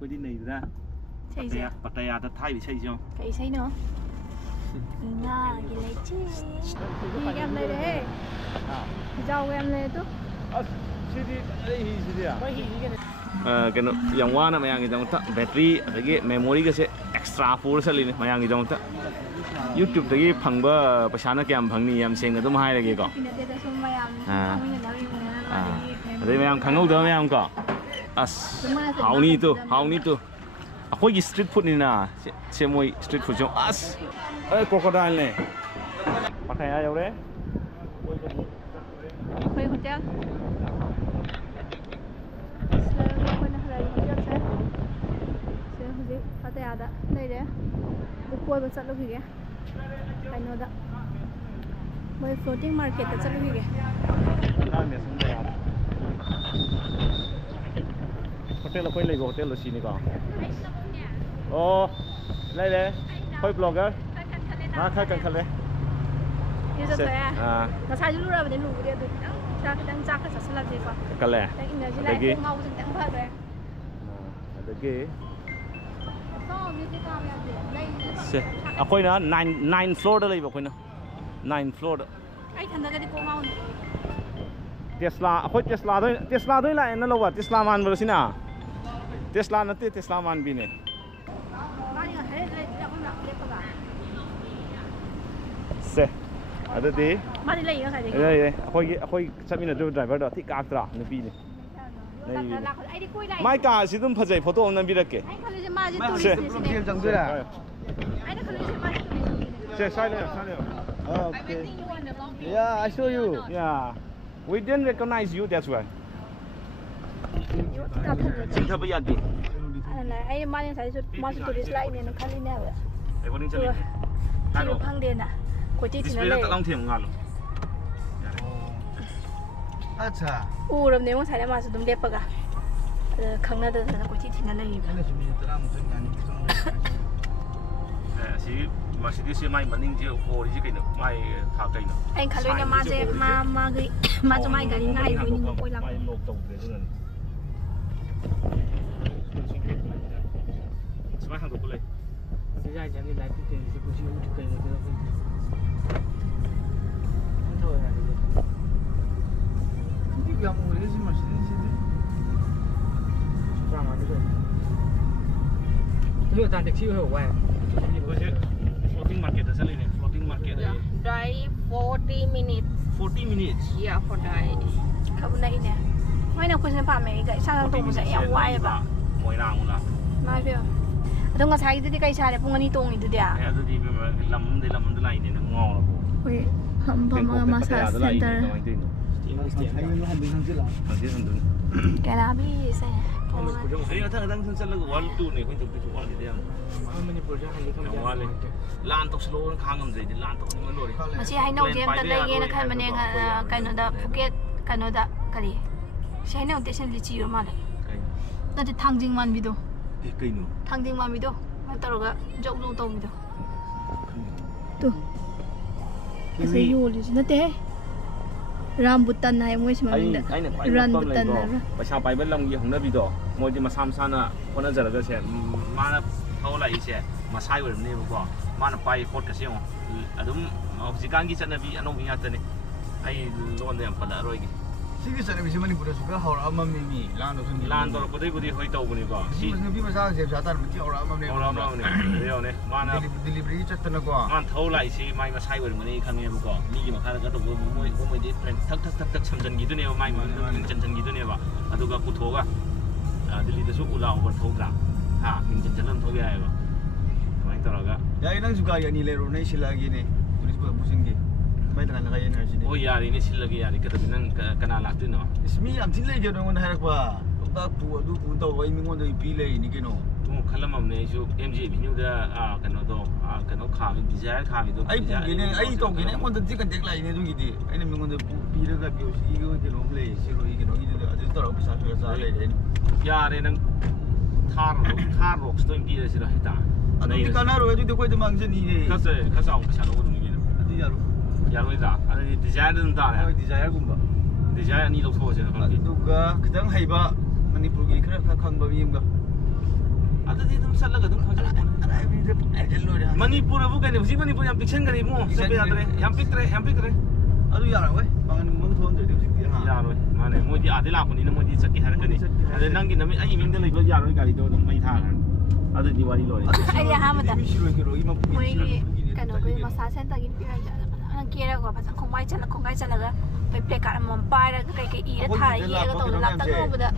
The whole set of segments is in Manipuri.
Quên đi này ra. Chơi gì? Pattaya ta thay bị xây chưa? Cái xây nữa. Nga cái lấy chi? Đi em lấy đấy. Giàu em lấy tốt. Cái nó yang wa na mayang idong ta battery adagi memory ka se extra full sa lini mayang idong ta YouTube dagi phangba pasana kyam phangni yam seng adum hai lagi ko adai mayam khangau da mayam ko as hauni tu akoi gi street food ni na se moi street food jong as crocodile ne Pattaya yau de Koi hotel. Pattaya đây đấy, cua bớt sắt lúc gì kìa, cái nó đó, mới floating market bớt sắt lúc gì kìa. Hotel là quay lại hotel là gì nè con? Oh, đây đấy, quay blogger, khai cần đấy. Như thế à? Nó sai lúc nào mà đến lũ đi được, cha cái đang chắc cái sản xuất làm gì con? Cái lẻ. Đây cái ngâu thì chẳng phải rồi. Đây cái. Ako'y na 9 floor da laiba ako'y na 9 floor da ay thanda ka di ko maun Tesla ako'y Tesla doi la na lawa Tesla man ba sina Tesla na Tesla man bi ne se ada di mari lai ka sai de ako'y chami na driver da ti ka tra na bi ne mai ka si dum phajai photo nam bi rakke Okay. Yeah, I show you. Yeah, we didn't recognize you. That's why. Cinta apa lagi? Ay, mana saya masuk tulis lain ni, nak kali ni apa? Aku ni cari. Kalau pang dia nak, kau cik tina leh. Tak long tiang ngalu. Acha. Ram ni orang saya masuk dum dia pega. Kangna tu sana kau cik tina leh. Si masih di sini main banding je, oh di sini main thak kai no. Anh kalau ni ma cuma main kali ngai ini ni kau lang. Main lok tau dia tu ni. Semua hang tu boleh. Sejak jadi lagi tu si kursi udah kai no tu. Tahu ya dia. Ini yang boleh si masih di sini. Sama ni tu. Lu tak taksi hoi wai. Floating market ada sini nih, floating market. Drive 40 minutes. 40 minutes. Yeah, for drive. Kamu nak ini? Mana aku sempat main kat sana tu masa yang wai ba. Moi lang mula. Mai bio. Ada nggak saya itu di kai sana pungan itu itu dia. Ya ada di lam de lain ni ngau lah. Wei, hampa massage center. Cái nào biết sao? Ini kadang-kadang sen lagu wal tu ni, kau tu wal dia. Lan tok slow khang am jadi lan tok ni lori. Masih hai nau game tak lagi nak kan mana kan ada Phuket kan ada kali. Saya nau station di Ciu mana? Nanti Tangjing man bido. Kai nu. Tangjing man bido. Taruh ke jauh jauh tahu bido. Tu. Masih yul di sini teh. Rambutan hai mui semua rambutan na. Pasal pai ben long ye hong na bi do. Moi di masam sana kona jara ga se mana thau lai se masai wer ne ko. Mana pai pot ka se adum jikan gi chana bi anom ya ta ne. Ai lon de pala roi gi. Sigi chana bi se mani pura suka haur amam mi lan do sun lan do ko dei budi hoi tau buni ko. Si bi masa se sa tar bi haur amam ne. Haur amam ne. Yo ne. Mana delivery chatna ko. Man thau lai si mai masai wer mani khang ne ko. Mi gi ma kha ga to moi di friend tak samjan gi du ne mai ma jan gi du ne ba. Aduga puthoga Delhi da su ula over thogra. Ha, min jan tho ya ba. Mai taraga. Ya inang juga ya ni le ro nei sila gi ne. Tulis pa busin gi. Mai tanga kaya na sini. Oh yari ni sila gi yari kata binan kana lak tu no. Ismi am tin le ge dong harak ba. Ta pu adu pu to wai mi ngon doi pi le ni ke no. Tu khalam am ne su MJ bi nyu da kano do kano kha mi desire kha mi do. Ai pu gi ne ai to gi ne ngon da ti kan dek lai ne du gi di. Ai ne mi ngon da pu pi da ga bi o si ge de no le si ro gi no gi de adu to ro bisa sa le de. Yari nang thar rock stone bi da si da hita. Adu ti kana ro adu de koi de mang je ni ne. Khasa au sa lo du gi no. Adu ya ro. Ya ro da. Adu desire dun da le. Desire gum ba. Desire ni lo tho se na kan gi. Adu ga khadang hai ba Manipur gi khara khang ba mi ga. มณีปุระพวกกันเนี่ยสิมณีปุระยังพิกเช่นกันอีกมั้งจะไปอะไรยังพิกเตะเอาดูอย่างไรเว้ยบางอันมึงทนเดี๋ยวสิ่งที่หาย าเลยมาเนี่ยมวยที่อาจจะลาคนนี้นะมวยที่สักกี่ฮาร์กันนี่แต่นั่งกินน้ำไอ้ยิงได้เลยก็ยาเลยการีโดนไม่ท่ากันอาจจะดีวารีเลยไอ้ยาฮามันแต่ ไม่ชิโร่กิโลอีมาปุ๊บ มวยกันเอาไปมาซาเซนต์กินเพียงนั่งเกี่ยวกับภาษาคงไม่จันละคงไม่จันละไปเปลี่ยนการมันไปแล้วก็ไอ้อีแล้วถ่ายอีแล้วก็ต้องรับตั้งโน้ตไปเลย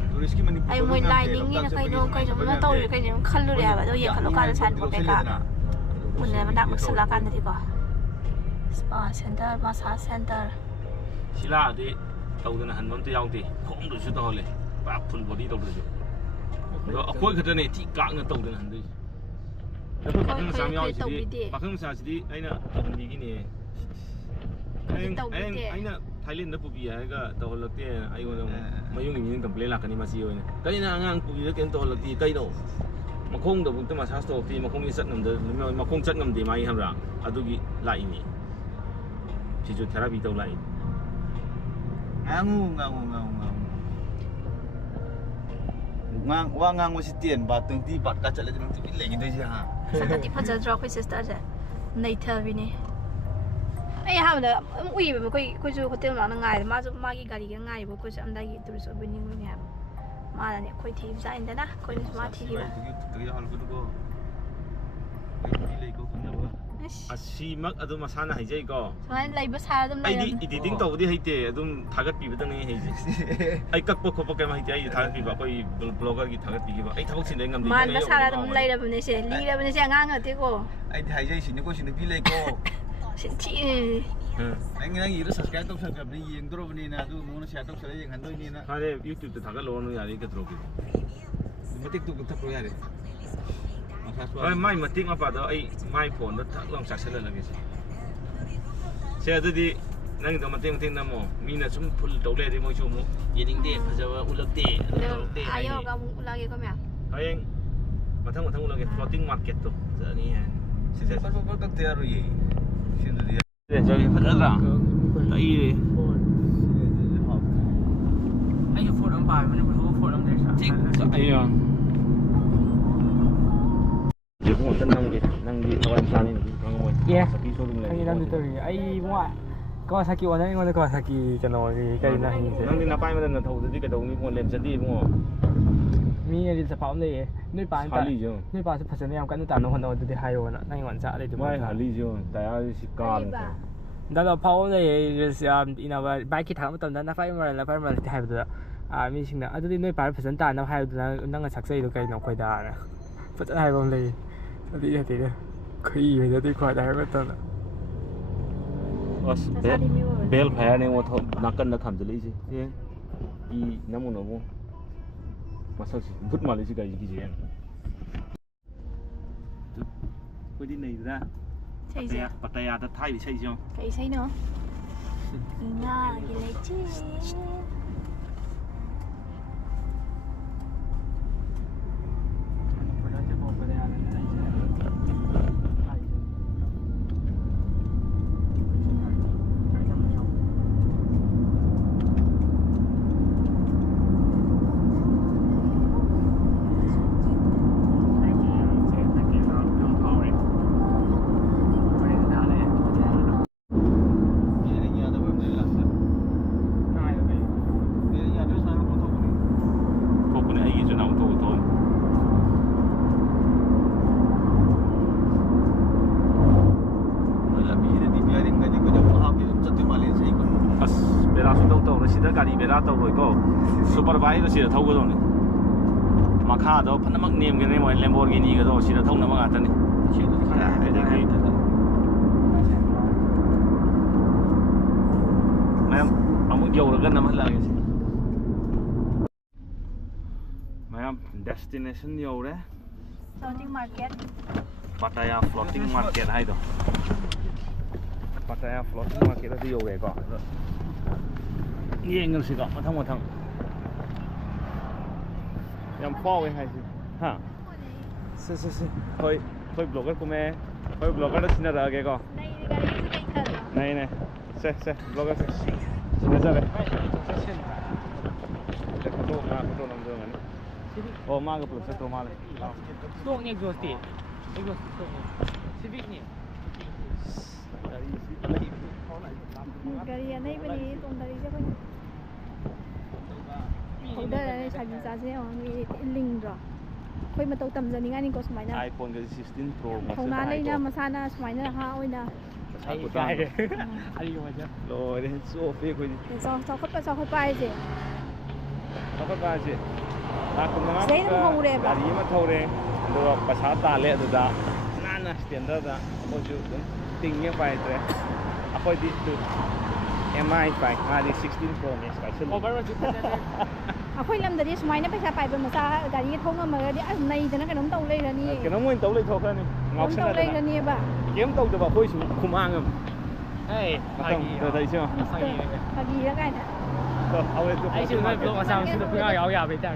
ไอ้มวยไลนิ่งนี่นะใครโน้ใครโน้มันโตอยู่ใครโน้ขั้นรู้เลยแบบเราเหยียบขั้นลูกการชันบอกไปกันมันเนี่ยมันดักมันสลักกันดีกว่าสปาเซ็นเตอร์มาซาเซ็นเตอร์ศิลาที่ตัวนั้นหันมันตัวยาวที่คงดูชุดต่อเลยปากพุ่นบอดี้ตัวเดียวแล้วเอาคุยกันเนี่ยที่กลางเนี่ยตัวนั้นหันด้วยแล้วก็ปากข้างซ้ายยาวสิปากข้างซ้ายสิไอ้เนี่ยตัวนี้กี่เนี่ยไอ้เนี่ยไทยเล่นนักปุ๊บยี่ก็ตัวหลักที่ไอ้คนมายุ่งอย่างนี้กับเพลย์หลักกันนี่มาซีโอเนี่ยก็ยังงานปุ๊บยี่ก็ตัวหลักที่ใกล้ตัวมาคงตัวปุ๊บต้องมาชาร์จตัวที่มาคงยิ่งสักน้ำเดือดมาคงสักน้ำดีไหมครับล่ะอะดูกี่ไล่นี่ที่จุดเทอราปีตัวไล่ว่า ngangu si tiền bà từng tí bạt cả chạy lại từng tí lệ như thế chứ hả? Sao tí phát giờ draw cái sister chứ? Này thơ vì nè. Ấy ham là ui mà coi chú hotel là ngày mà chú mà cái gari cái ngày bố coi chú anh đây tụi số bên những người mà là nè coi thì ra anh đó coi như mà thì là. Asimak adum masana hay jay ko. Mà lấy bớt xa adum này. Ai đi editing tàu đi hay thế adum thagat pi betul này hay jay. Ai các bộ khop cái mà hay jay thagat pi ba koi blogger ki thagat pi ki ba. Ai thabok sin ngam di. Mà bớt xa adum lấy là bên này sẽ li là bên này sẽ ngang ở thế cô. Ai hay jay sin ko sin pi lấy ko. Sin chi. Anh nghĩ là subscribe tóc subscribe đi yên tôi bên này nè, tôi muốn share tóc share yên hẳn tôi đi nè. Hai YouTube thì thagat lo nó yari cái trâu kia. Mà TikTok cũng thắc rồi yari. Mai mà tiếng apa đó ai mai phone nó thắc lòng sạc lên là cái gì? Xe tôi đi năng cái mà tiếng nằm mò, mình là chúng phun đầu lên thì mọi chỗ mò, yên định đẹp, bây giờ ulang đẹp, ai yêu cái ulang cái gì? Anh mà thằng ulang cái floating market đó, giờ này ha. Sẽ phát các tiệm rồi gì? Xin được đi. Để cho cái phát ra, tại vì anh yêu phone ông bài, mình không phone ông để sao? Ai cũng tân năng đi thôi sao nên không ngồi. Yeah. Saki showroom này. Anh đang đi tới ai mua Kawasaki ở đây, ngon Kawasaki cho nó thì cái này. Năng đi nạp bài mà lần đầu thì cái đầu như con lên chân đi đúng không? Mi đi sập phẳng này, nơi bán ta. Nơi bán sập phẳng này em cái nơi ta nó hoàn toàn thì hay rồi, này ngon giá đây. Mai hà lý chứ, tại ai xí can. Đó là phẳng này, ina và bike thằng tầm đó nó phải mà thì hay rồi. Mi xin là, thì nơi bán phẳng ta nó hay rồi, năng là sắc xây được cái nó quay đà nè. Phẳng hay không đây. Đi đi đi, khi bây giờ đi khỏi đây mới tao nè. Bell phải này một thằng nãy cần nó thầm gì chứ, đi nắm một nó mua, mà sao vứt mà lấy gì cái gì em? Quay đi này ra. Xây gì? Pattaya đã thay bị xây chưa? Cái xây nữa. Nga cái lấy chứ. Gari bera tau rồi ko supervise sida thau go ne makha do phanamak nem ge ne mo Lamborghini ge do sida thau na ma ta ne ma'am amu yo ra gan na ma la ge ma'am destination yo re Floating market Pattaya floating market hai do Pattaya floating market là yo ge ko nghe ngân sĩ gọ một thằng em pho cái hay gì hả xí thôi blogger của mẹ thôi blogger đó xin ra cái co này xe blogger xin ra đây cái photo làm đường này โอ้มากับปลุกสักตัวมาเลย ช่วงนี้ก็ติดช่วงชีวิตนี่ gari này bên này tông gari cho con không đây là sản phẩm giá rẻ hoàng vì linh rồi khơi mà tàu tầm giờ ní ngay nên có smile nè iPhone cái 16 Pro không ná đây nè mà sao nè smile nè ha ôi nè ai cái ai mà chứ rồi đấy số phê coi sao khớp bay gì nó có ba gì cũng nó giấy nó không đẹp gari mà thâu đấy rồi bà xã ta lệ rồi đó nana standard đó ôi chú tình như vậy đấy aku di tu MI ไปมาdi 16 Pro Max ไปซึ่ง aku làm dari smile nè bây giờ phải bên mà sao gari thông mà gari ăn này thì nó cái nấm tàu đây là ni cái nó muốn tàu lên thôi ni ngọc tàu đây là ni bà kiếm tàu cho bà khôi xuống khum ăn không ê tôi thấy chưa gari đó cái nàyเอาเลยตัว ไอ้ชื่อไม่รู้ว่าซ้ำชื่อเพื่อนเอาไปจ้ะ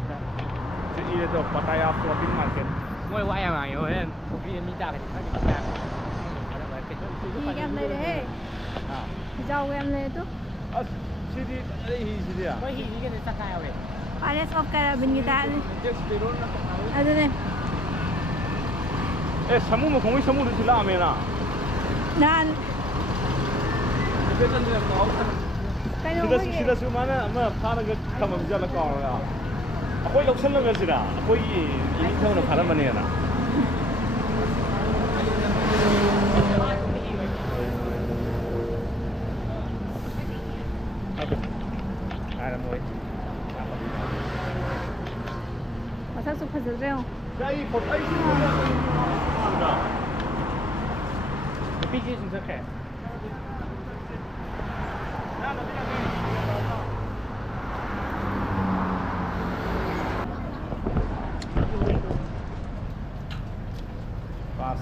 ชื่อนี่ตัว Pattaya Floating Market ไม่ว่าอย่างไรเว้ยพี่มีจ้ากันที่เขาจ้าง đi em đây đấy giàu em này tuชื่อนี่ไอ้ชื่อนี่อ่ะ ไม่หินนี่ก็จะสักไงเอาเลย ada sok kayak begini tadi ada nih เอ๊ะสมุนมันคงไม่สมุนที่ละเมน่ะ dan Sudah sudah semana, ama phá nó cái cầm mình ra là cò rồi à. Tôi lộc sân là cái gì đó, tôi ini theo nó phá nó mana na. Ada mui. masa suka jauh Jadi foto ini sudah. Tapi dia sudah kayak Pas.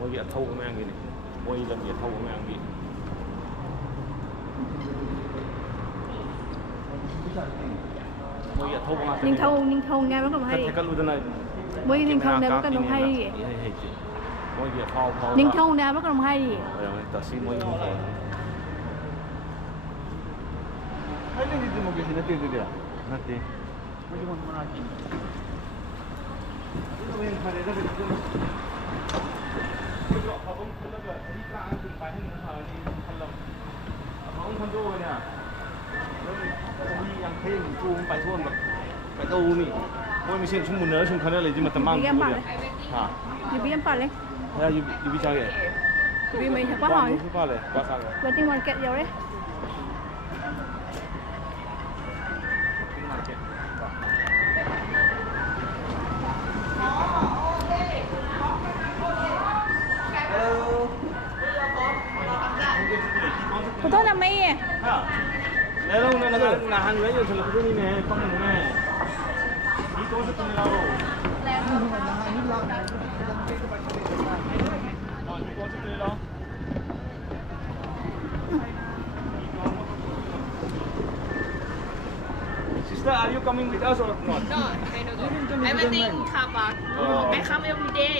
Ôi vậy thâu cái mang gì này. Ôi làm gì thâu cái mang gì. Ôi vậy thâu cái mang. ninh thâu nghe nó không hay Cái lùi này. mỗi ninh thâu này nó còn không hay gì Ôi vậy thâu thâu. ninh thâu này nó còn không hay gì Ta xin mỗi thâu. Hay là gì một cái gì nó tiêu gì à? Nanti. Macam mana lagi? Itu yang hari itu betul. Kalau abang kalau di kerana tumpahnya hari ini kalau abang kondo ni, ni yang kaya tuไปทั่วแบบไปตู้นี่โอ้ยไม่ใช่ชุ่มเนื้อชุ่มคันอะไรที่มันตะมั่งอยู่เลยฮะ อยู่พี่ยังปัดเลย อยู่พี่ชายเหรอ อยู่พี่ไม่ใช่ป้าหอย ป้าเลยป้าสั่งเลย วันที่วันแกะเดียวเลย ขอโทษนะไม่แล้วเรางานไว้อยู่สำหรับที่นี่ไงฟังแม่นี่ตัวสุดที่เราSister, are you coming with us or not? No, everything car park. I come every day.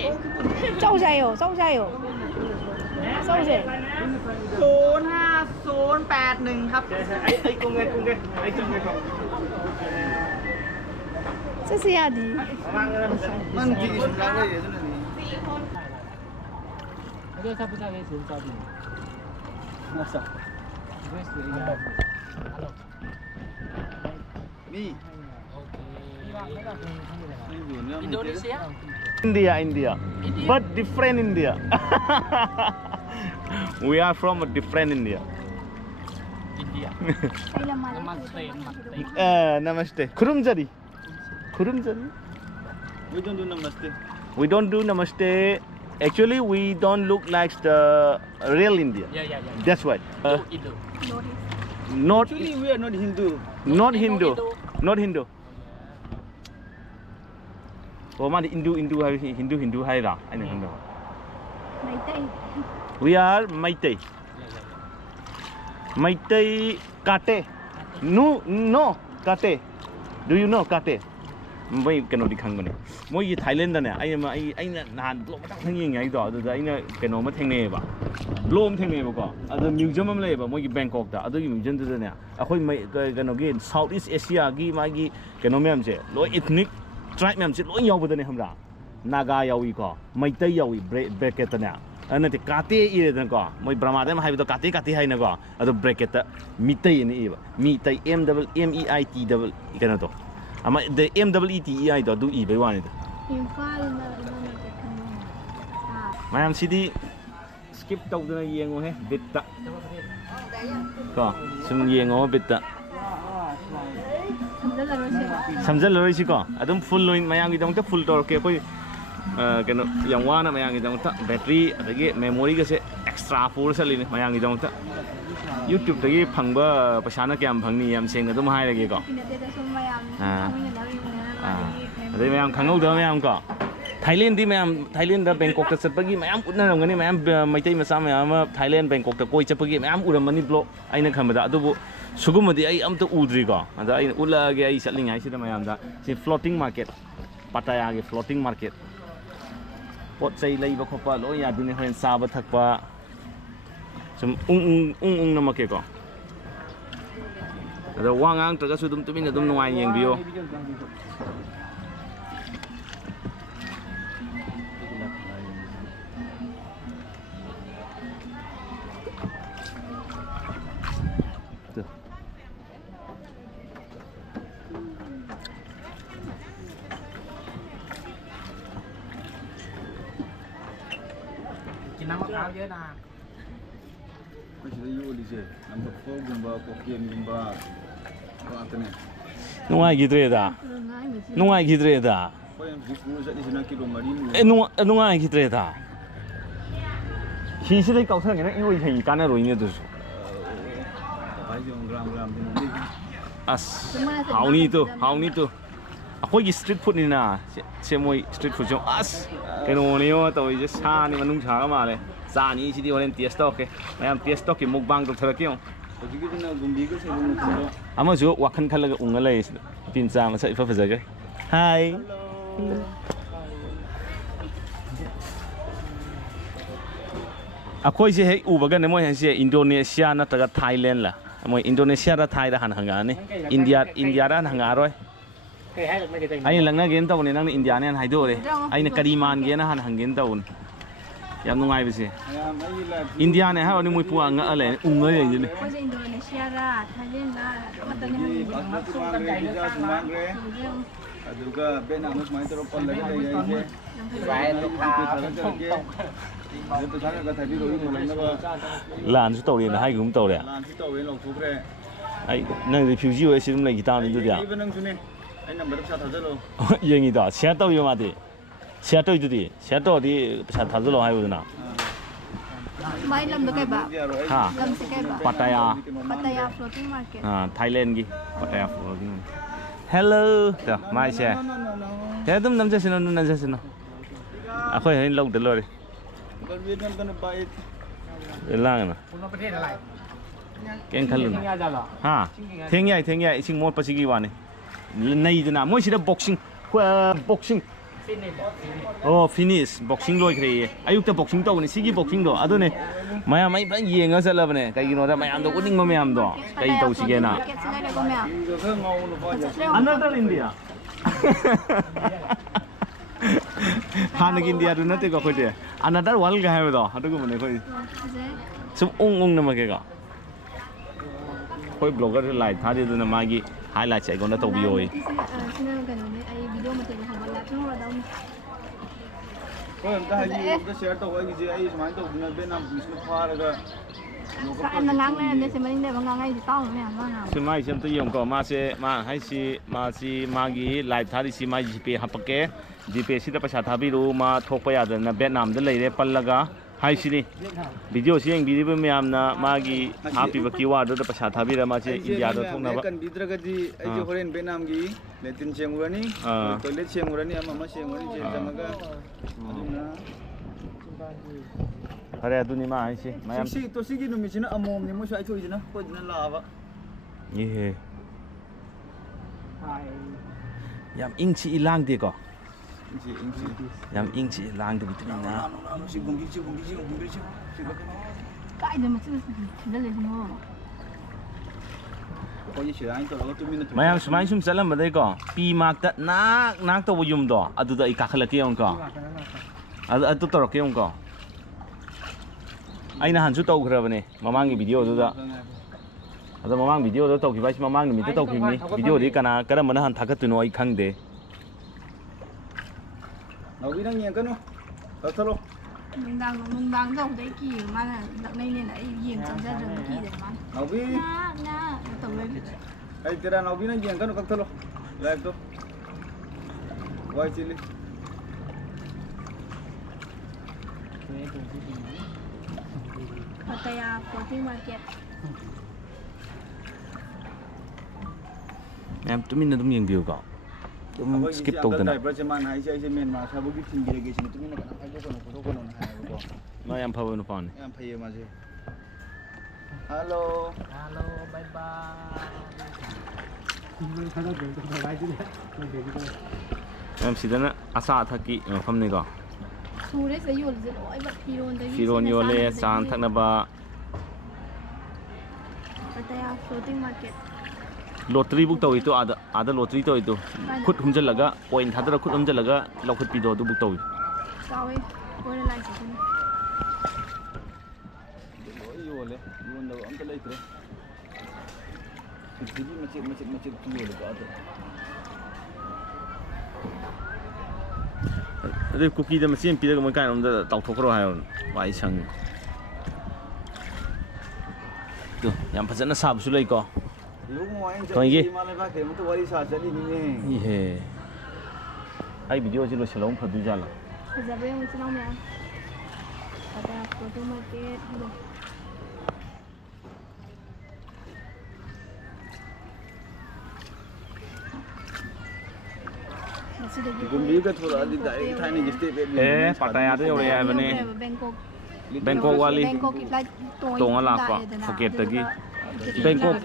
เจ้าใจเหรอเจ้าใจเหรอเจ้าใจ 05081ครับ ไอ้กุ้งไงไอ้กุ้งไงครับ 这是亚迪 มันกี่คนรักเลยอยู่ตรงนี้ 我觉得他不知道该谁招的。น่าสัก 不会是一个。Hello。 นี่ Indonesia. India. But different India. We are from a different India. India. Namaste. Namaste. Kurumjari. we don't do namaste. We don't do namaste. Actually, we don't look like the real India. Yeah. That's why. Indo. Not Actually, we are not Hindu. not Hindu. Not Hindu. Oh, mana Hindu hay là anh này Hindu. Này Tây. We are Maitai. Maitai Kate. No, Kate. Do you know Kate? ไม่กันโนดิคังกันเนี่ยมวยไทยแลนด์เนี่ยไอ้นานโลกมันทั้งยังไงต่อแต่ไอ้เนี่ยกันโนมาแทงเนี่ยป่ะโลมแทงเนี่ยป่ะก็แต่มิวเซียมมันเลยป่ะมวยแบงกอกแต่แต่มิวเซียมตัวเนี่ยค่อยไม่กันโนกิน South East Asia กี่มากี่กันโนไม่ทำเช่ร้อย ethnic tribe ไม่ทำเช่ร้อยยาวไปตัวเนี่ยทำละนากายาวอีกก็ไม่ไต้ยาวอีเบรกเกตเนี่ยอันนั้นที่กาเต้อีเนี่ยก็มวยบรามาได้มาให้ตัวกาเต้ให้เนี่ยก็ตัวเบรกเกตมีไต้นี่อีป่ะมีไต้ MEIT อีกันตัวอามา the METEI ตัวดูอีไปว่านี่ตัวมาทำสิ่งที่ skip ตกตัวนี้ยังไงบิดตะก็ซึ่งยังไงบิดตะsamjal lori sih kok adum full loin mayang idong ta full torque koi keno yang wana mayang idong ta battery adagi memory ka se extra full sali ni mayang idong ta YouTube tagi phangba pasana kyam phangni yam seng adum hai lagi ko adai mayam khangau da mayam ko Thailand di Thailand da Bangkok ta satpagi mayam utna ngani mayam maitai masa mayam Thailand Bangkok ta koi chapagi mayam uramani blog aina khamada adubu sugumadi ai amta udri ko ada ai ulage ai satling ai sida mayam da si floating market Pattaya ge floating market pot chai leiba khopa lo ya dune hoen saba thakpa sum ung na make ko ada wangang taga sudum tumin dum nuai yeng bioน้ำมะพร้าวเยอะนะ ไม่ใช่ยูดิเจน้ำตกโฟกุมบาโคเคนกุมบาว่าแต่เนี่ย nuai gidreda nuai gidreda เพราะยังฟิฟูจะได้ชนะกิโลมารีน nuai gidreda hi si dai kau thang ne ngoi thei kan ro ine du ไปจงกรามที่นี่ as how ni tu akoi gi street food ni na che moi street food jong as ke no ni yo to je sa ni manung cha ma le sa ni si di holen test ok mayam test ok mukbang to thara kyong แต่ที่ก็จะกุมบีก็ใช้บุญคุณ ama jo wakan khala ga unga le pin cha ma sai fa fa ga hi akoi je hei u ba ga ne moi han se Indonesia na ta ga Thailand la moi Indonesia da Thai da han hanga ni India da hanga roi เคยให้ไม่เคยใจ ai lang na gen taw ni nang India ne hai do re ai na kariman ge na han hangen taw yam nungai bi se India ne ha ni moi pu anga ale unga ye ni ไม่ใช่อินโดนีเซียละไทยแลนด์ละมันตอนนี้มัน มัสุมาเรดิจาสุมาเรดูก็เป็นอันนู้นสมัยตรงปนเลยก็ยังไง แหวนลูกค้า เดี๋ยวไปทางก็ถ่ายวิดีโออยู่ตรงนั้นก็ lan su taw ni na hai gum taw re ร้านที่โตเวนหลงทุกเร่ ai nang ri phu ji we sim lai gitar ni du dia นี่เป็นนั่งชุนี่ไอ้นั่นแบบชาติเจ้าโล yengi da sia taw yo ma de sia taw du di sia taw di sa tha zo lo hai bu na ไม่ลำตะไคร้บะ ha ลำตะไคร้บะ Pattaya Pattaya floating market Thailand gi Pattaya floating hello da mai sia ya dum nam ja sin no na ja sin no akhoi hin lok de lo re ก็เวียดนามกันไป lang na คุณว่าประเทศอะไร ken khalun ที่งานจะเหรอ ha theng yai sing mo pa sigi wa ni nei de na mo si da boxing boxing ฟินนี่ oh finish boxing loi khre ayuk ta boxing to ni sigi boxing do ado ne maya mai ban yeng ga sala bane kai no da mayam do uning ma mayam do kai to si ge na เก็ตได้เลยก็ไม่เอา ก็เพิ่งเอาลูกบอลอยู่ another India Hanak India do na te ko khoi de another world ga ha do adu ko mane khoi sum ung na ma ke ga khoi blogger lai tha de na ma gi highlight chai ko na to bi yo ที่นั่นกันนี่ไอ้วิดีโอมาเต็มของวันละช่วงเรา ก็ถ้าอยู่ก็แชร์ตัวไว้กี่ไอ้สมัยตัวนั้นเป็นน้ำมิสน์พาร์ก็ Sa anh ngang này để xem mình để bằng ngang ngay thì to mẹ mà nào. Si mai sem tu yong ko ma se ma hai si ma gi live thari si mai GP hapake GP si da pasha thabi ru ma thok pa ya da na Vietnam da leire pallaga hai si ni video si eng video me am na ma gi happy ba kiwa da pasha thabi ra ma se India da thok na ba kan bidra ga di ai jo horen Vietnam gi letin chengurani toilet chengurani ama chengurani je jamaga Hare aduni ma hai si mayam si to si gi no mi china amom ni mo sai choi jina ko jina lava ye ยามอิงชีล่างดีก่อ Inci, inci. ยามอิงชีล่างดูที่นี่นะ Si bungki, si bungki, si bungki, si bungki. Cái này mà chưa rất là ngon. Có gì chuyện anh tôi là tôi mình มายามสมัยชุมสลัมมาได้ก่อปีมากแต่นักตัวยุ่มดออะดูได้อีกคักละเกี่ยงก่ออะดูตัวเกี่ยงก่อไอ้น่ะหันชุดโตกระบเนี่ยมามั่งวิดีโอดูด้อะมามั่งวิดีโอดูโตกี่ใบมามั่งมีแต่โตกี่มีวิดีโอดีกันนะกระมันหันทักตัวน้อยครั้งเดีย Nào biết đang nhìn cái nó. Thật thật luôn. Mình đang dùng đấy kỳ mà là đợt này nên lại diện trong ra rừng kỳ để mà. Nào biết. Na, tổng lên. Ai tira nào biết đang nhìn cái nó thật luôn. Live tu. Quay chili. Pattaya floating market. Em tụi mình là tụi mình view cả, tụi skip tàu tên này. Nói em phơi nó phòn. Em phơi mà gì? Hello. Hello, bye bye. Em xin đó asa thắc kỹ phẩm này cả. Su đấy sẽ dùng gì loại vật Firon yo le san thắc na ba. Pattaya floating market. Lottery book tàu itu ada lottery tàu itu. Khut humjal laga point hadar khut humjal laga lakhut pido tu book tàu. Sao ấy? Cô này lại gì? Yo le, yo đâu ông ta lấy thế. Jadi macam tu yo le ada. Ada cookie dah mesti pido kemudian orang dah tahu thokro hai wai chang. Tu, yang pasal na sab sulai ko. Thôi gì? Ihe. Ai video chỉ lo xelong phật du jala. Bây giờ bây giờ mình nấu mè. Pattaya floating market. Pattaya tu yang dia bani. Bangkok wali. Tong ala apa? Phuket lagi. Bangkok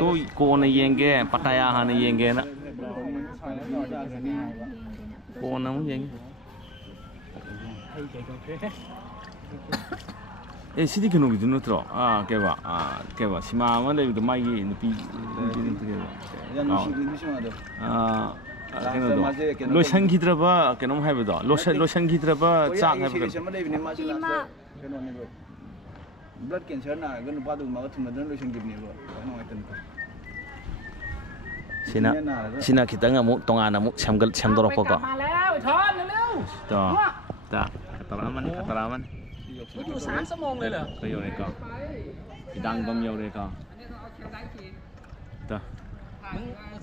tu ko na yenge Pattaya ha na yenge na. Ko na mo yenge. Sidi kenu gitu nutro. Keba. Sima mana itu mai ni pi tu keba. Lotion kita apa? Kenapa hai betul? Lotion kita apa? Cak hai betul? Blood cancer na kan lupa tu makan cuma dan lotion gini lo. Kan orang itu. Sina kita ngamuk tongan ngamuk sam dorok pokok. Tuh, tak. Kataraman. Itu 3 ชั่วโมงเลยเหรอ Kayo ni kau. Hidang bom yo ni kau. Tuh.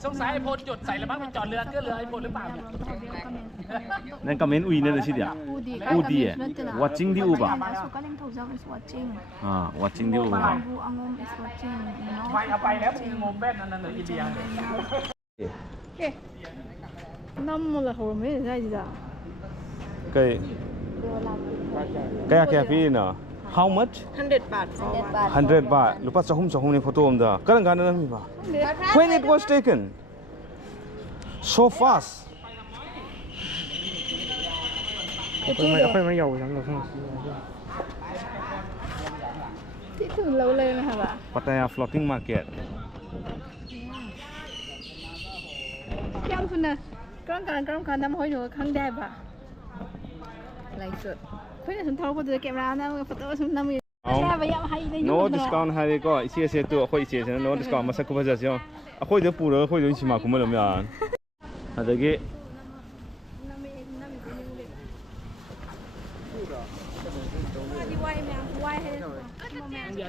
สงสัยไอ้พลจุดใส่แล้วมั้งมันจอดเรือก็เรือไอ้พลหรือเปล่า Nên comment ui nên là gì vậy? Udi à? Watching di uba. Watching di uba. ไปเอาไปแล้วมึงงมแป้นนั่นน่ะอินเดีย Năm là hồi mấy giờ gì đó? Cái phí nè. How much? 100 baht. 100 baht. Lupa sahum ni photo om dah. Kadang ni ba. When it was taken? So fast. Không dầu chẳng được không? Thế thường lâu lên hả bà? Pattaya floating market. Kem nè. Con năm hồi nữa khăn đẹp à? Lại sượt. Khuyến là thâu có được kẹp ra nó photo xuống 50. No discount hai ko isi se tu khoi isi se no discount masa ko baza sio. Khoi de puro khoi de chima ko malam ya. Adagi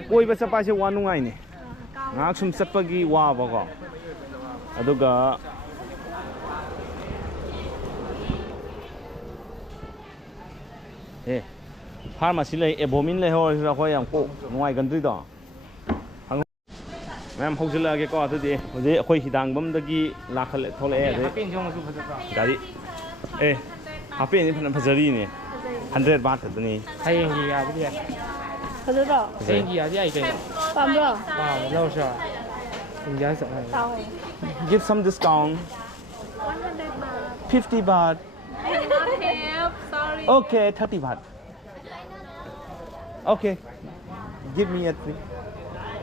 Koi ba sa pa se wanu ngai ni. Ngak sum sapagi wa ba ko. Aduga pharmacy lấy ebomin lấy hồi ra khỏi yang cổ ngoài gần tới đó em không chỉ là cái co thôi đi khôi hidang bấm đó ki lạc khale thôi lẽ đấy đấy happy ni phần phazari ni 100 baht thật ni hay gì à cái gì Thật sự đó. hay gì à cái gì Phạm rồi. lâu rồi mình giá sợ Sao? give some discount 50 baht. I cannot help. Sorry. Okay, 30 baht. Okay, give me it, please.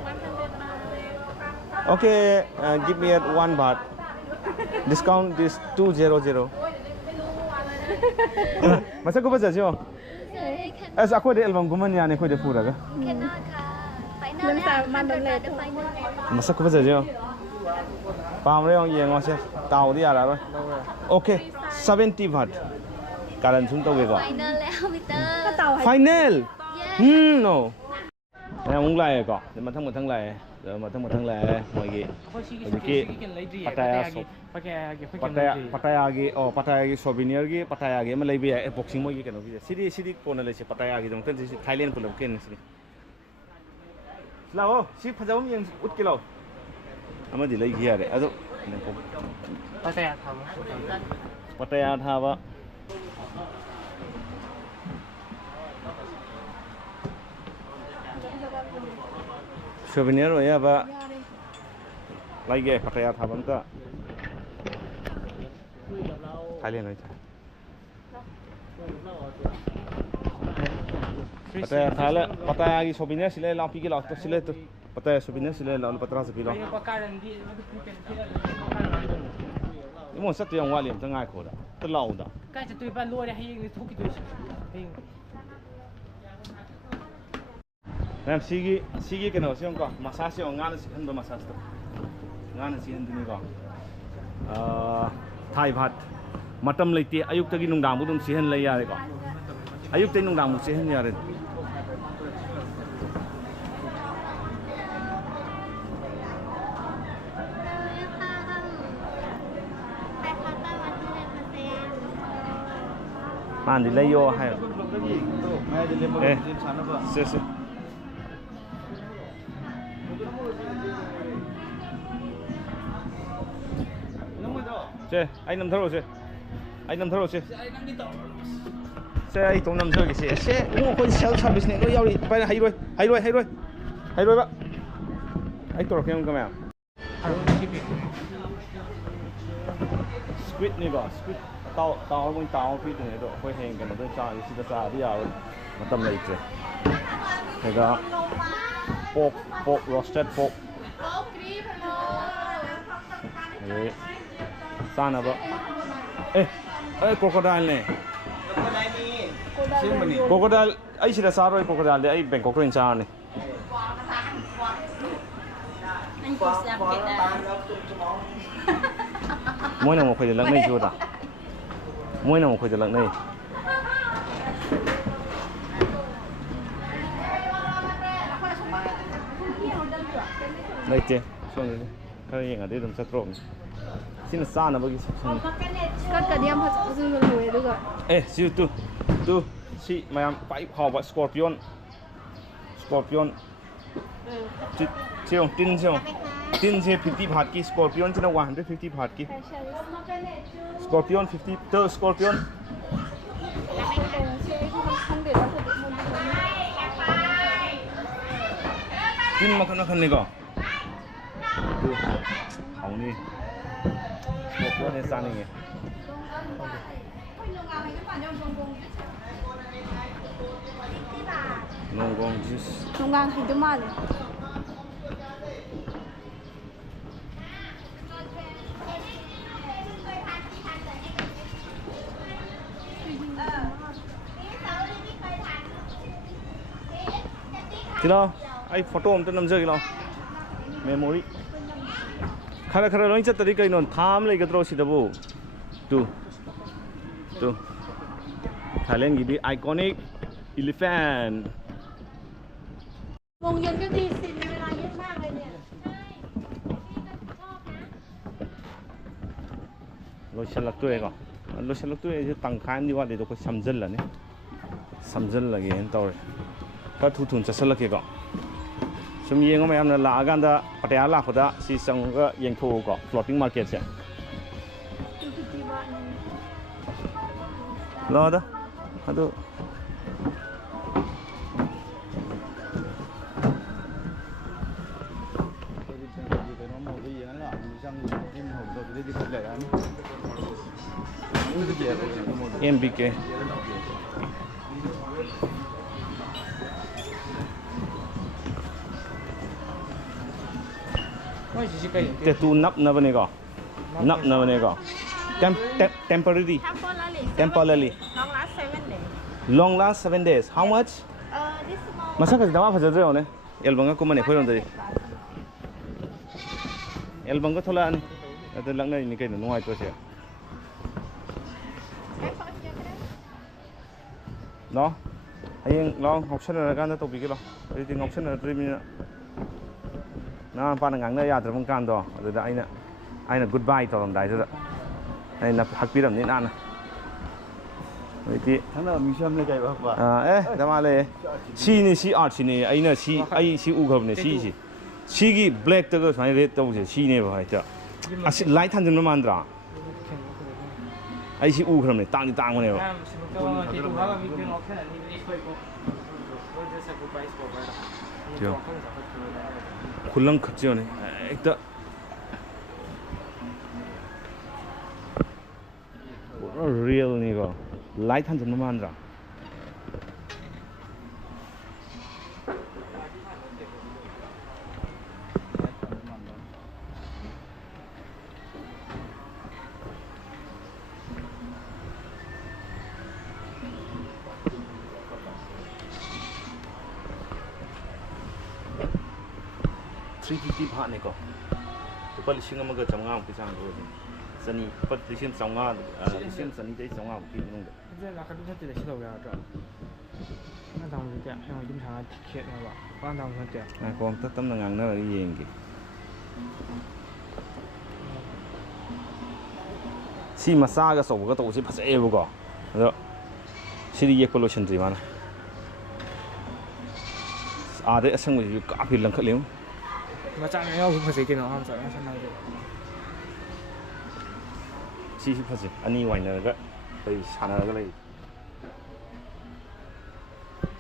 100 baht. Okay, give me it 1 baht. Discount is 200. Masa ko ba sa siyo? As ako de album ko man yan ko de pura ka. Nâng sao mà nâng lên Masa ko ba sa siyo? Pam re ong yeng wa se tao di ara rồi. Okay, 70 baht. Karan sum tau ke ko. Finalแล้วพี่เตอร์ Final. No. Em muốn lại có, để mà thằng một thằng lại, rồi mà thằng một thằng lại, mọi người, Pattaya souvenir cái Pattaya cái mà lấy về boxing mọi người cái nó bây giờ, city con này là Pattaya cái giống tên Thailand của લોકો này, lao, city phải giống như út cái lao, ama đi lấy gì à đấy, à rồi, Pattaya thà vợ. Souvenir rồi ya ba lagi Pattaya thabam ta Thailand rồi Pattaya ki souvenir sile la pi ki la to sile to Pattaya souvenir sile la 15 kilo mo sat yang wa liam tangai ko da ta lau da ka cha tui ba lo de hai ni thuk ki tui Nam sigi cái nào xem có massage ông ngán là hơn massage đó ngán là hơn thế này có Thai bhat matam lấy tiền ayuk tagi nung dam budum sihen lấy ra đấy có ayuk tagi nung dam sihen ra đấy man đi lấy vô hay sẽ Xe, anh nằm thở rồi xe. Anh nằm thở rồi xe. Xe anh tổng nằm thở cái xe. Xe, ủa con xe sao business nó giao đi. Phải là hay rồi bác. Anh tổ cái không em. Squid này có, squid tao mình tao phi từ này độ quay hàng cái nó tới sao thì sao đi vào mà tâm này chứ. Cái đó pork roasted pork. Đấy. Sana ba? Crocodile ne. Crocodile, ai sila saro crocodile de ai Bangkok rin sa ne. Moi na mo khoi lang nei chu ta. Moi na mo khoi lang nei. Đây chứ, xong rồi. Cái gì ở đây đừng sát trộm. Xin xa nào bagi section. Cái điểm phải dùng lùi được rồi. Siu tu, si mayam pai hao ba scorpion. Siu tin se 50 baht ki scorpion china 150 baht ki. Scorpion 50 the scorpion. Tin makan ni ko. Hong ni. Scorpion ni sa ni. Nonggong juice. Nonggong hidup mana? Kilo, ai photo om tan namja kilo. Memory. Khara loin chat tadi kai non tham lai gatro sidabu. Tu. Thailand gidi iconic elephant. Mong yenก็ดีสิในเวลาเยอะมากเลยเนี่ย Lotion lắc tuổi có. Lotion lắc tuổi tăng khán đi qua để tôi samjal là nè. Samjal lagi entar. Ka thu thun chasal lagi có. Sum yeng ngom am na la gan da Pattaya la khoda si sang ga yeng thu có floating market se. Lo da. Adu cái nó màu cái gì nó là sang thêm hồng rồi cái gì phải để ăn MBK tattoo nắp nắp này có nắp này có temporary temporary long last 7 days how much this small masa ka dawa phajal reo ne album ka kumane khoi ron dai album ka thola ani ata langna ni kai nuai to se no ayeng long option ra kan to bi ki lo ai ting option ra tri mi na pa na ngang na ya tra bang kan do da aina goodbye to ram dai da aina hak pi ram ni na Vậy thằng nào mình xem lên cái bà đam ale si ni si art si ni ai na si ai si u khom ni si si si gi black to go sai red to si si ni ba cha a si light han jin man dra ai si u khom ni tang ne ba khulang khachyo ne ekta real ni go light han jin man dra $350 baht này có, tụi lising mà cái trăm ngàn cái trang rồi, sani, bắt lising trăm ngàn, lising sani đấy trăm ngàn cái luôn đấy.这那个都是得洗头呀，这。那咱们这样，像经常贴那个，帮咱们这样。còn tất tấm là ngang nó là cái gì kì. Si massage cái sầu cái tổ si phát sẽ vô có, rồi. Si đi pollution gì mà. đấy sang người cả phi lần khát liễu. mà chẳng nhau cũng phải gì cái nào không sợ nó sang này rồi. Si phát gì, anh ấy ngoài nữa cái. Thì sản là cái này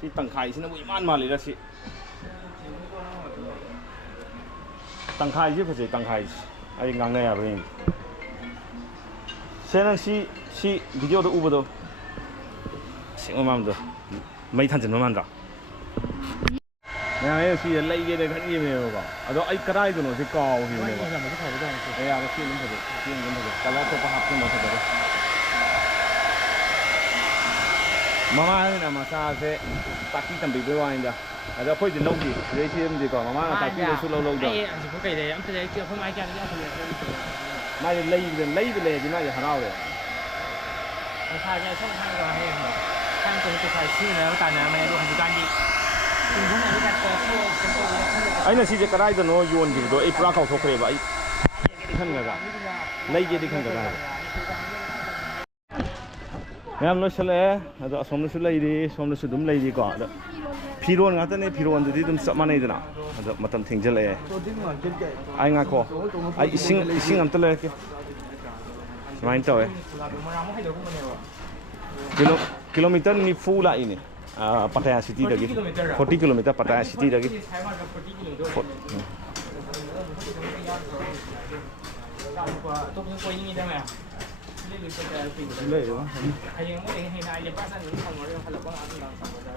thì tăng khai xin nó bị man mà lấy ra chị tăng khai chứ phải gì tăng khai anh ngang này à rồi xe năng si video đó uber đâu xin mà được mấy thằng chân mà rồi này si lấy cái này cái gì mà bảo à đó ai cái đó nó sẽ cao thì này cái à cái chuyện nó phải chuyện nó phải cái đó tôi có học cái nó phải Mama ni nama saya taki tambi berwain dah. Ada apa je log di, dari sini je kau. Mama nak taki tu log dah. Ai, anh cũng cái đấy, anh thấy kiểu không ai chơi cái gì hết. Mai lấy về thì maiจะharauเลย. Anh thay cái xong thay rồi hay không? Thay tôi cái thay xí này, cái này mình đồ hàng gìคุณผู้ชมที่จะโตไอ้เนี่ยสิจะกระไรตัวโน้ยวนอยู่ตัวไอ้ปลาเขาโคเครบไอ้ขั้นกระไรไล่เจดีขั้นกระไรงั้นเราเฉลยเราสมมติไล่ดีสมมติดุมไล่ดีก่อนพิรวนงั้นแต่เนี่ยพิรวนจะดุมสัมมานี่นะเรามาทำทิ้งเฉลยไอ้งาโคไอ้สิงอันตะเลยสมัยนี้ตัวกิโลเมตรนี่ฟูละอีนี่Pattaya City lagi 40 km Pattaya City lagi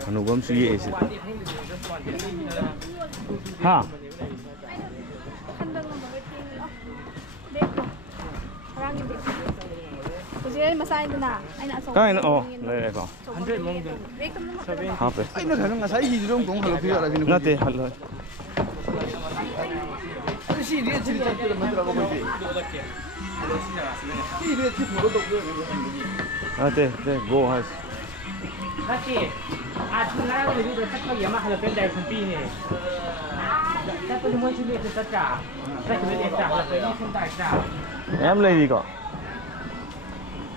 anu bom su ye sih ha cái nó đây này có học rồi anh nó thấy nó ngã say gì đâu cũng halal phía là cái nó thế halal cái gì đấy chỉ là cái mà nó có gì cái đấy chỉ một độ nữa thế go has cái gì chúng ta cái gì chắc có gì mà halal bên đây không pin này chắc có muốn chơi cái tất cả cái gì để trả là cái không tài trả em lấy gì có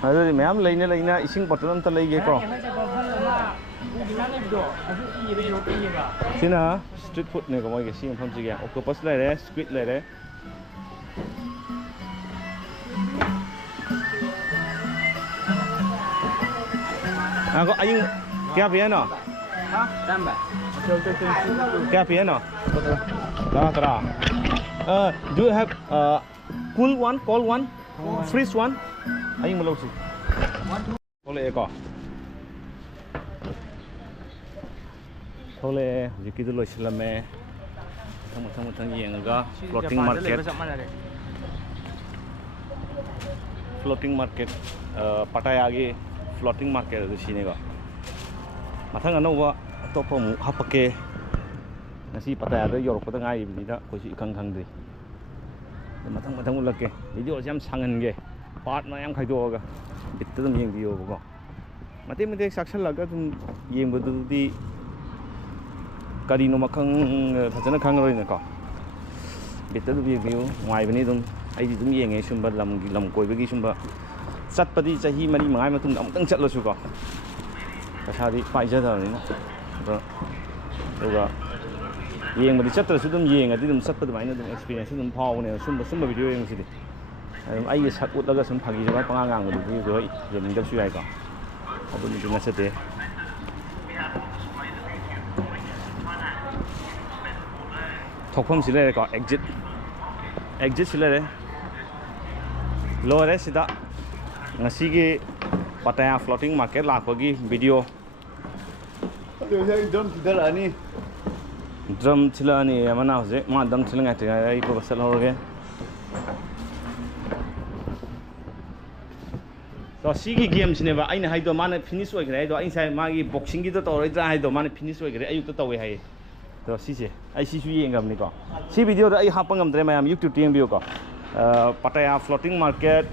rồi mẹ em lấy nè, sinh bọt nó ta lấy cái co. Xin hả? Street food này có mọi cái sinh không gì cả. Octopus này đấy, squid này đấy. À có anh kia phía nào? Hả? Đam bả. Kia phía nào? Đó, đó. Do you have cool one, cold one, freeze one? Anh một lâu gì? Thole ko. Thole jiki du loislame. Thang yenga floating market. Floating market Pattaya gi floating market du sine ko. Mathang anowa topa mu hapake. Nasi Pattaya do yorok pata ngai bi da ko si khang dri. Mathang ulake video jam sangan ge. Part na yang khaido ga. Bitta dum yeng biyo ko. Mate saksal laga dum yeng bodu di Karino makhang phajana khang roi na ko. Bitta dum yeng biyo ngai bani dum ai di dum yeng e sumba lam koi bagi sumba sat padi chahi mari mangai matung amtang chatlo su ko. Kasari paija da ni na. Doga yeng badi chatra su dum yeng adi dum sat padi mai na dum experience dum phao ne sumba video yeng si di. Ai sak ut laga sum phagi ja pangang ngang du go yen dam su ai ko. Abu ni dum sa te. Thokpham sile ko exit sile lore sida ngasi gi Pattaya floating market lakpagi video drum chilani amana hoje ma dam chilinga te ai ko basal hoge to sigi game sine ba aina haido mana finish oi gre do ai sai magi boxing gi to tor dra haido mana finish oi gre ayuk to tawe hai to si se ai si su yengam ni ko si video da ai hapangam dre mayam youtube teng bio ko Pattaya floating market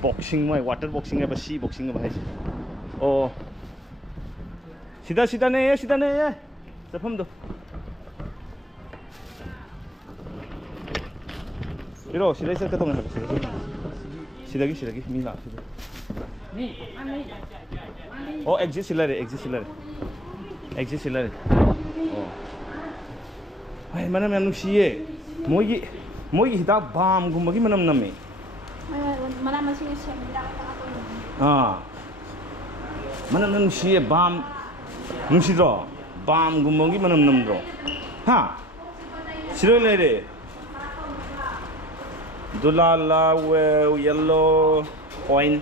boxing mai water boxing ba sea boxing ba hai oh sida ne chafam do iro sida sa ka tong ha sida gi mi la sida oh exit silare oh ai manam yam nusiye moi hidak bam gumagi manam name mana masih semida manam nusiye bam nusiro bam gumagi manam namro ha sirole re dulala yellow coin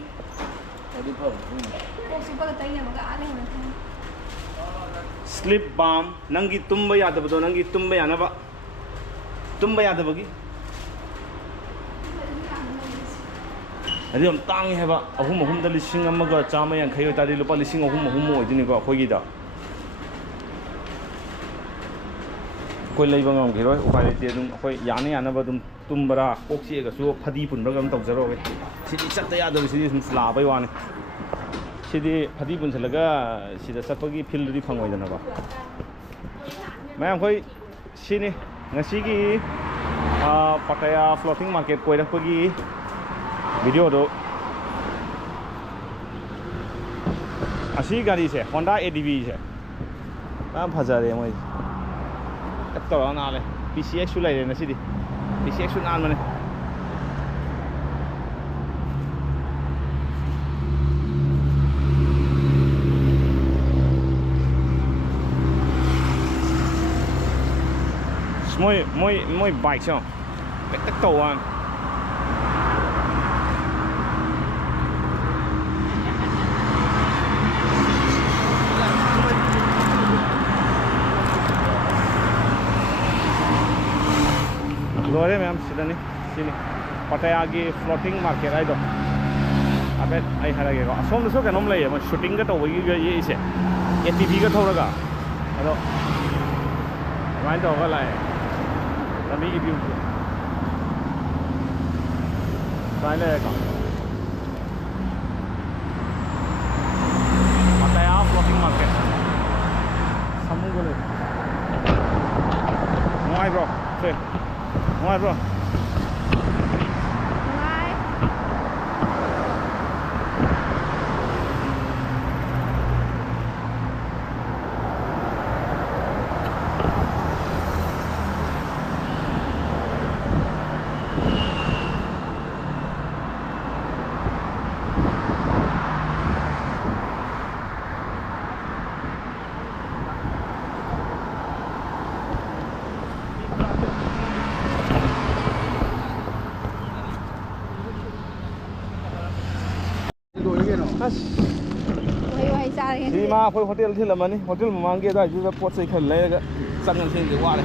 sleep balm nangi tumba yadabado nangi tumba yanaba tumba yadabagi adi am tang heba ahum da lising amaga chama yang khayo tari lupa lising ahum oidini ko khoi da koi leiba ngam khiroi upai te dum khoi yana ba dum tumbara kokchi ga su phadi punba gam tok jaro ge sidi chatta ya da sidi sum sla bai wani sidi phadi pun salaga sida sapagi field ri phangoi dana ba mayam khoi sini ngasi gi Pattaya floating market koi rakpagi video do asi gari se Honda ADV se phajare moi kapta na le PCX su lai le na sidi PCX su nan mane moi bike so tak tau an lore ma'am sidani sini Pattaya gi floating market ai do abet ai harage ko asom so kanom lai ma shooting ga to gi ye ise ATV ga thoraga ado main to ga lai lami gi view sai le ka Pattaya floating market samu gole ngoài bro okay ngoài bro ꯑꯩꯈꯣꯏ ꯍꯣꯇꯦꯜ ꯊꯤꯜꯂꯝꯃꯅꯤ ꯍꯣꯇꯦꯜ ꯃꯃꯥꯡꯒꯤ ꯑꯗꯨꯋꯥꯏꯗꯨꯗ ꯄꯣꯠ ꯆꯩ ꯈꯔ ꯂꯩꯔꯒ ꯆꯪꯉꯁꯤ ꯋꯥꯔꯦ